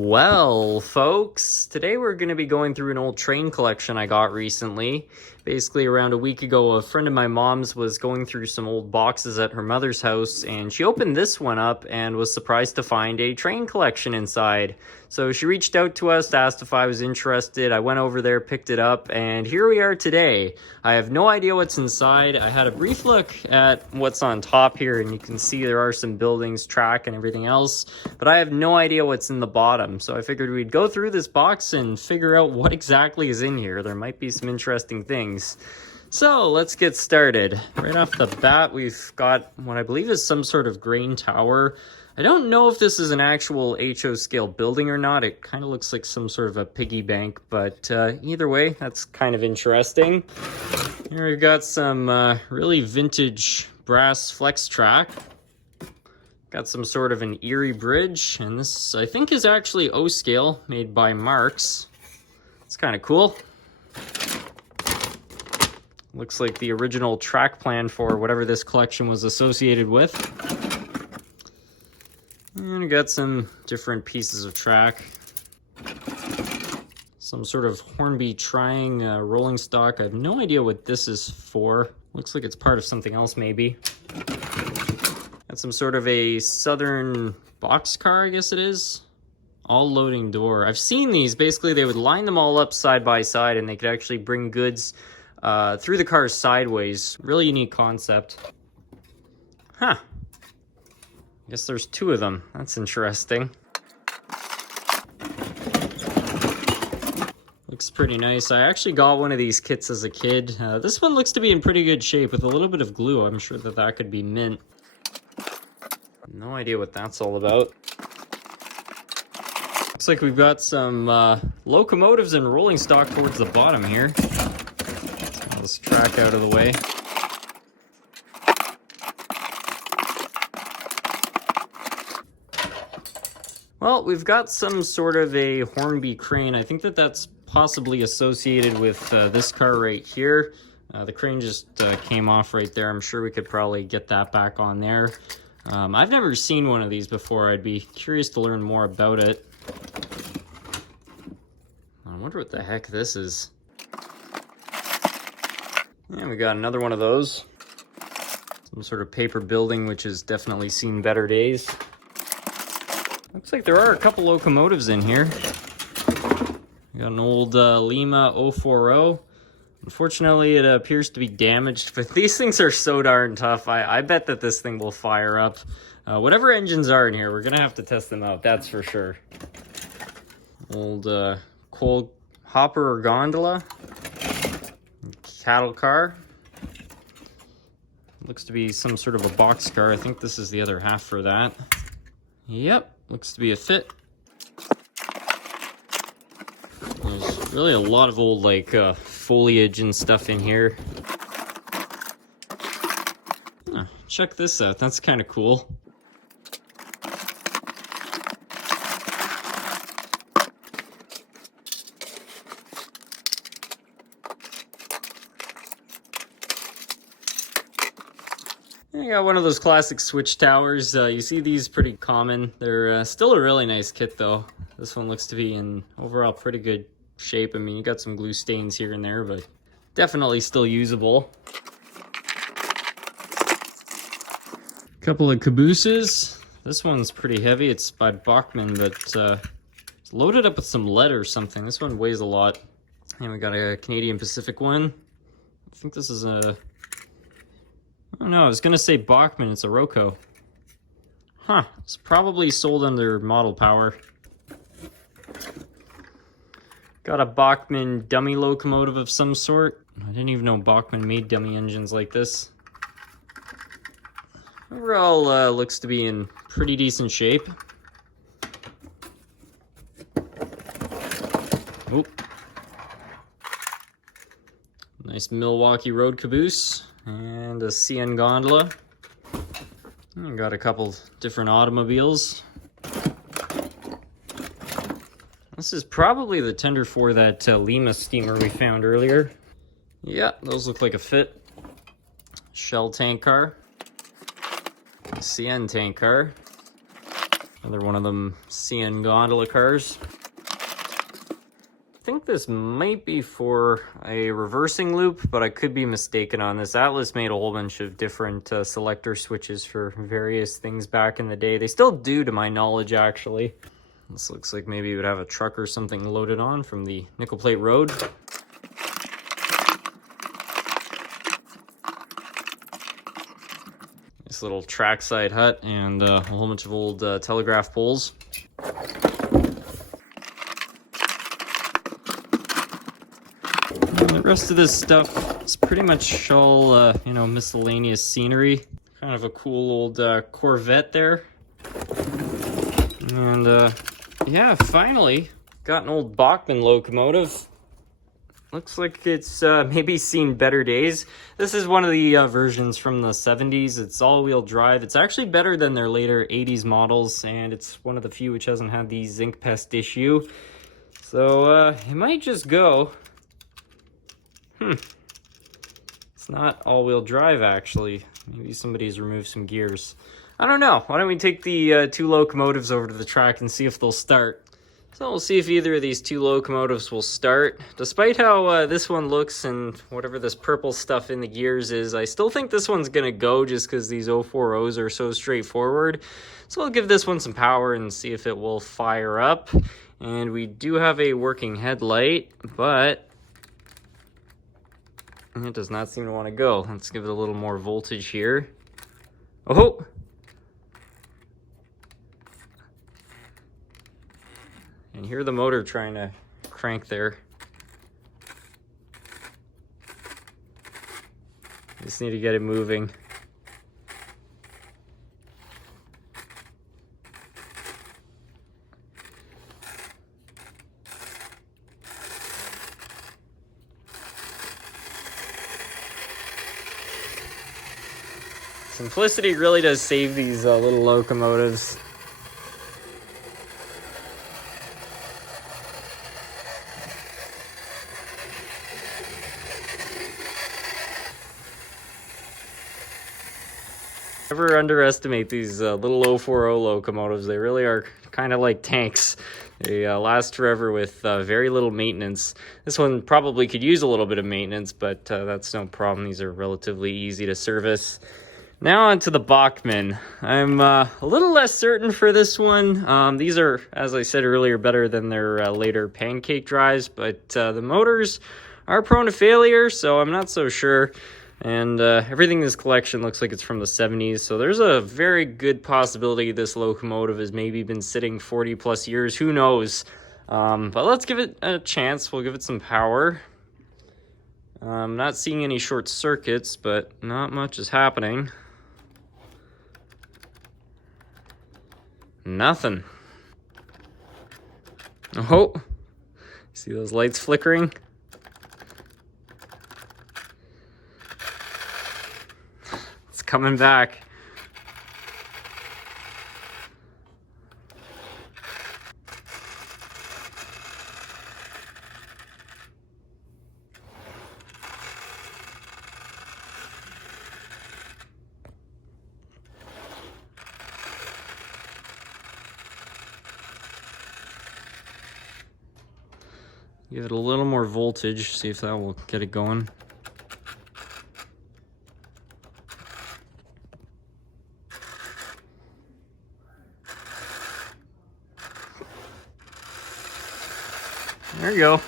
Well, folks, today we're going to be going through an old train collection I got recently. Basically, around a week ago, a friend of my mom's was going through some old boxes at her mother's house, and she opened this one up and was surprised to find a train collection inside. So she reached out to us, asked if I was interested. I went over there, picked it up, and here we are today. I have no idea what's inside. I had a brief look at what's on top here, and you can see there are some buildings, track, and everything else, but I have no idea what's in the bottom. So I figured we'd go through this box and figure out what exactly is in here. There might be some interesting things. So let's get started. Right off the bat, we've got what I believe is some sort of grain tower. I don't know if this is an actual HO scale building or not. It kind of looks like some sort of a piggy bank, but either way, that's kind of interesting. Here we've got some really vintage brass flex track. Got some sort of an Erie bridge, and this I think is actually O scale, made by Marx. It's kind of cool. Looks like the original track plan for whatever this collection was associated with. And we got some different pieces of track. Some sort of Hornby trying rolling stock. I have no idea what this is for. Looks like it's part of something else maybe. Got some sort of a Southern boxcar, I guess it is. All loading door. I've seen these. Basically, they would line them all up side by side and they could actually bring goods through the cars sideways. Really unique concept. Huh. I guess there's two of them. That's interesting. Looks pretty nice. I actually got one of these kits as a kid. This one looks to be in pretty good shape with a little bit of glue. I'm sure that that could be mint. No idea what that's all about. Looks like we've got some locomotives and rolling stock towards the bottom here. Get this track out of the way. Well, we've got some sort of a Hornby crane. I think that that's possibly associated with this car right here. The crane just came off right there. I'm sure we could probably get that back on there. I've never seen one of these before. I'd be curious to learn more about it. I wonder what the heck this is. And we got another one of those. Some sort of paper building, which has definitely seen better days. Looks like there are a couple locomotives in here. We got an old Lima 040. Unfortunately, it appears to be damaged, but these things are so darn tough. I bet that this thing will fire up. Whatever engines are in here, we're going to have to test them out, that's for sure. Old coal hopper or gondola. Cattle car. Looks to be some sort of a box car. I think this is the other half for that. Yep, looks to be a fit. There's really a lot of old like foliage and stuff in here. Oh, check this out, that's kind of cool. I got one of those classic switch towers. You see these pretty common. They're still a really nice kit though. This one looks to be in overall pretty good shape. I mean, you got some glue stains here and there, but definitely still usable. Couple of cabooses. This one's pretty heavy. It's by Bachmann, but it's loaded up with some lead or something. This one weighs a lot. And we got a Canadian Pacific one. I think this is a... Oh no, I was gonna say Bachmann, it's a Roco. Huh, it's probably sold under model power. Got a Bachmann dummy locomotive of some sort. I didn't even know Bachmann made dummy engines like this. Overall, looks to be in pretty decent shape. Oop. Nice Milwaukee Road caboose. And a CN gondola. And got a couple different automobiles. This is probably the tender for that Lima steamer we found earlier. Yeah, those look like a fit. Shell tank car. CN tank car. Another one of them CN gondola cars. I think this might be for a reversing loop, but I could be mistaken on this. Atlas made a whole bunch of different selector switches for various things back in the day. They still do, to my knowledge, actually. This looks like maybe it would have a truck or something loaded on from the Nickel Plate Road. This little trackside hut and a whole bunch of old telegraph poles. And the rest of this stuff is pretty much all, miscellaneous scenery. Kind of a cool old Corvette there. And, yeah, finally got an old Bachmann locomotive. Looks like it's maybe seen better days. This is one of the versions from the 70s. It's all-wheel drive. It's actually better than their later 80s models, and it's one of the few which hasn't had the zinc pest issue. So it might just go. It's not all-wheel drive, actually. Maybe somebody's removed some gears. I don't know. Why don't we take the two locomotives over to the track and see if they'll start. So we'll see if either of these two locomotives will start. Despite how this one looks and whatever this purple stuff in the gears is, I still think this one's going to go just because these 040s are so straightforward. So I'll give this one some power and see if it will fire up. And we do have a working headlight, but it does not seem to want to go. Let's give it a little more voltage here. Oh! And hear the motor trying to crank there. Just need to get it moving. Simplicity really does save these little locomotives. Never underestimate these little 040 locomotives. They really are kind of like tanks. They last forever with very little maintenance. This one probably could use a little bit of maintenance, but that's no problem. These are relatively easy to service. Now on to the Bachmann. I'm a little less certain for this one. These are, as I said earlier, better than their later pancake drives, but the motors are prone to failure, so I'm not so sure. And everything in this collection looks like it's from the 70s, so there's a very good possibility this locomotive has maybe been sitting 40 plus years. Who knows? But let's give it a chance. We'll give it some power. I'm not seeing any short circuits, but not much is happening. Nothing. Oh, see those lights flickering? It's coming back. Give it a little more voltage, see if that will get it going. There you go.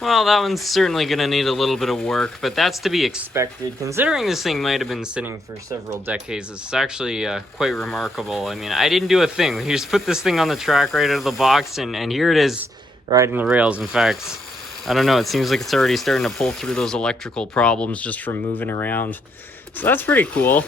Well, that one's certainly going to need a little bit of work, but that's to be expected. Considering this thing might have been sitting for several decades, it's actually quite remarkable. I mean, I didn't do a thing. We just put this thing on the track right out of the box, and here it is riding the rails. In fact, I don't know, it seems like it's already starting to pull through those electrical problems just from moving around. So that's pretty cool.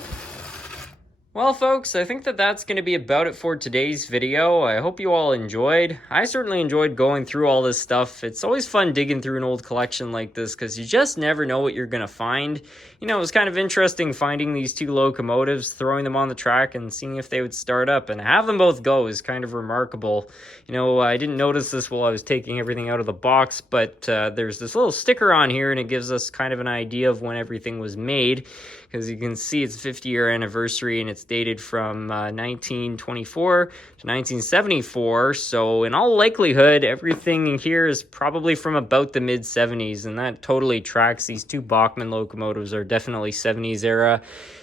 Well, folks, I think that that's going to be about it for today's video. I hope you all enjoyed. I certainly enjoyed going through all this stuff. It's always fun digging through an old collection like this because you just never know what you're going to find. You know, it was kind of interesting finding these two locomotives, throwing them on the track and seeing if they would start up, and have them both go is kind of remarkable. You know, I didn't notice this while I was taking everything out of the box, but there's this little sticker on here and it gives us kind of an idea of when everything was made, because you can see it's 50-year anniversary and it's dated from 1924 to 1974. So in all likelihood, everything in here is probably from about the mid-70s, and that totally tracks. These two Bachmann locomotives are definitely 70s era.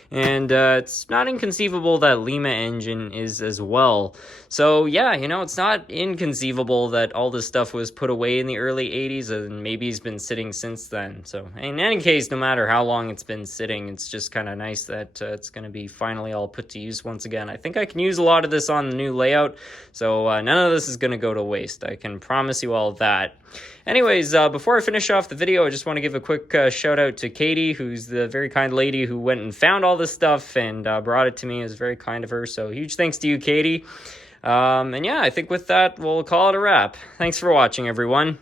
And it's not inconceivable that Lima engine is as well. So yeah, you know, it's not inconceivable that all this stuff was put away in the early 80s and maybe it's been sitting since then. So in any case, no matter how long it's been sitting, it's just kind of nice that it's going to be finally all put to use once again. I think I can use a lot of this on the new layout, so none of this is going to go to waste. I can promise you all that. Anyways, before I finish off the video, I just want to give a quick shout out to Katie, who's the very kind lady who went and found all this stuff and brought it to me. It was very kind of her, so huge thanks to you, Katie. And yeah, I think with that, we'll call it a wrap. Thanks for watching, everyone.